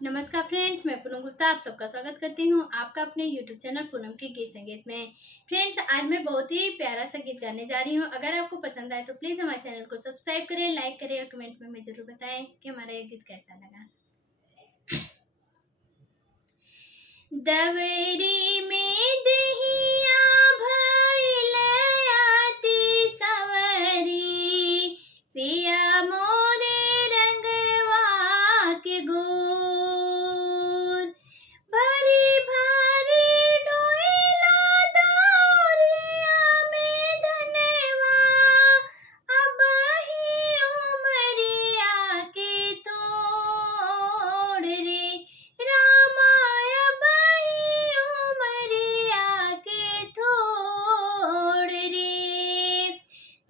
नमस्कार फ्रेंड्स, मैं पूनम गुप्ता आप सबका स्वागत करती हूँ आपका अपने यूट्यूब चैनल पूनम के गीत संगीत में। फ्रेंड्स, आज मैं बहुत ही प्यारा सा गीत गाने जा रही हूँ। अगर आपको पसंद आए तो प्लीज़ हमारे चैनल को सब्सक्राइब करें, लाइक करें और कमेंट में हमें ज़रूर बताएं कि हमारा ये गीत कैसा लगा। दवरी में दहिया भइल आती सवरी, पिया मोरे रंगवा के गोर। भरी भरी डोइला दौरिया में धनवा, अबही उमरिया के तोड़ रे रामाय, अबही उमरिया के थोड़ रे।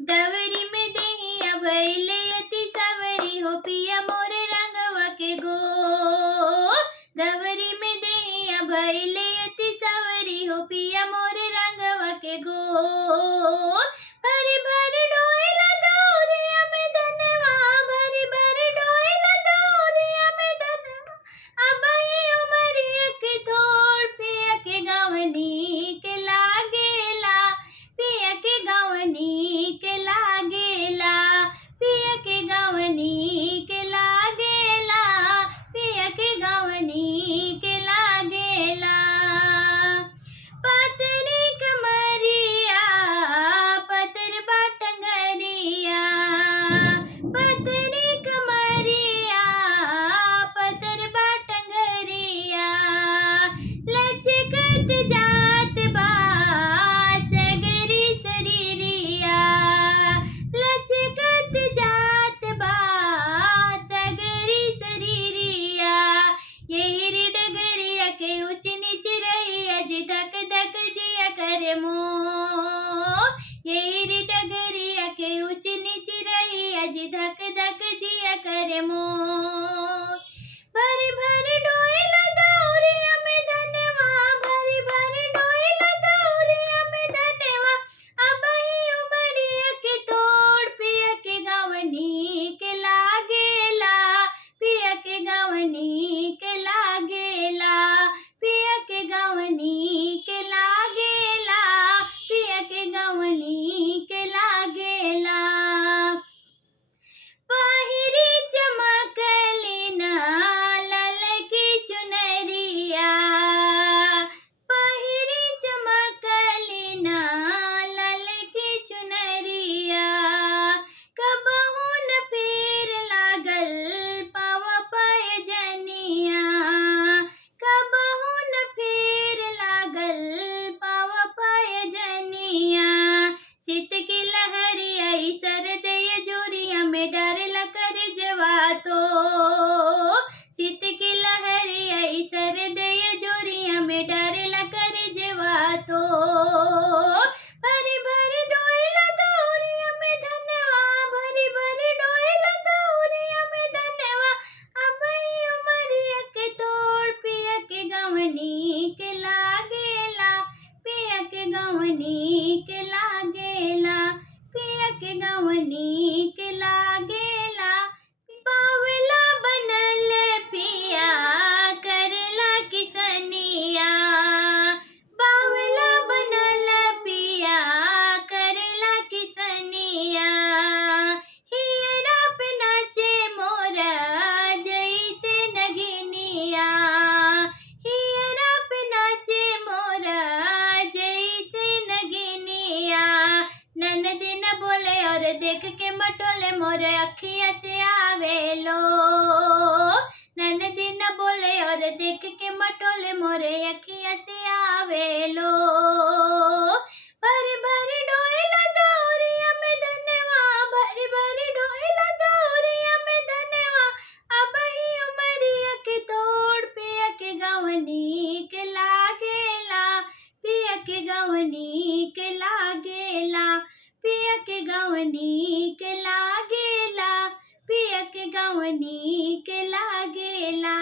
दवरी में दहिया भइल अति सवरी, हो पिया मोरे रंगवा के गोर। दवरी में दहिया भइल अति सवरी, हो पिया मोरे रंगवा के गोर। भरी भरी डोइला दौरिया में धनवा, भरी भरी डोइला दौरिया में धनवा, अबही उमरिया के थोड़। पिया के गवनी के लागेला, पिया के गवनी के लागेला, पिया के गवनी के लागेला, पिया के गवनी के लागेला। पातरी कमरिया पतर बाटंगरिया, पतरी कमरिया पतर बाटंगरिया, लचकत जात बा सगरी शरीरिया, लचकत जात बा सगरी शरीरिया। यही डगरिया के ऊंच नीच रहिया, जी धक धक जिया करे मोर। यही डगरिया के ऊंच नीच रहिया, जी धक धक जिया करे मोर। भरी भरी डोइला दौरिया में धनवा, भरी भरी डोइला दौरिया में धनवा, अबही उमरिया के तोड़। पिया के गवनी के लागेला, पिया के गवनी के लागेला, पिया के गवनी के लागेला, पिया के गवनी के लागेला। पहिरी चमकली ना ललकी चुनरिया, पहिरी चमकली ना ललकी चुनरिया, कबहू न फेर लागल पाव पैजनिया, कबहू न फेर लागल पाव पैजनिया। शीत की लहरिया सरद जोरिया में डरला कर जवा तो, शीत की लहरिया सरद जोरिया में डरला कर जवा तो। भरी भरी डोइला दौरिया में धनवा, भरी भरी डोइला दौरिया में धनवा, अबही उमरिया के तोड़। पिया के गवनी के लागेला, पिया के गवनी के लागेला, पिया के गवनी के लागेला। पावला बनल पिया करेला किसनिया, बावला बनल पिया करेला किसनिया। हियरा पे नाचे मोरा जैसे नगिनिया, हियरा पे नाचे मोरा जैसे नगिनिया। ननद न बोले और देख के मटोले, मोरे अखिया से आवेलो। ननद न बोले और देख के मटोले, मोरे अखिया से आवेलो। भरी भरी डोइला दौरिया में धनवा, भरी भरी डोइला दौरिया में धनवा, अबही उमरिया के तोड़। पिया के गवनी के लागेला, पिया के गवनी के लागेला, पिया के गवनी के लागेला, पिया के गवनी के लागेला।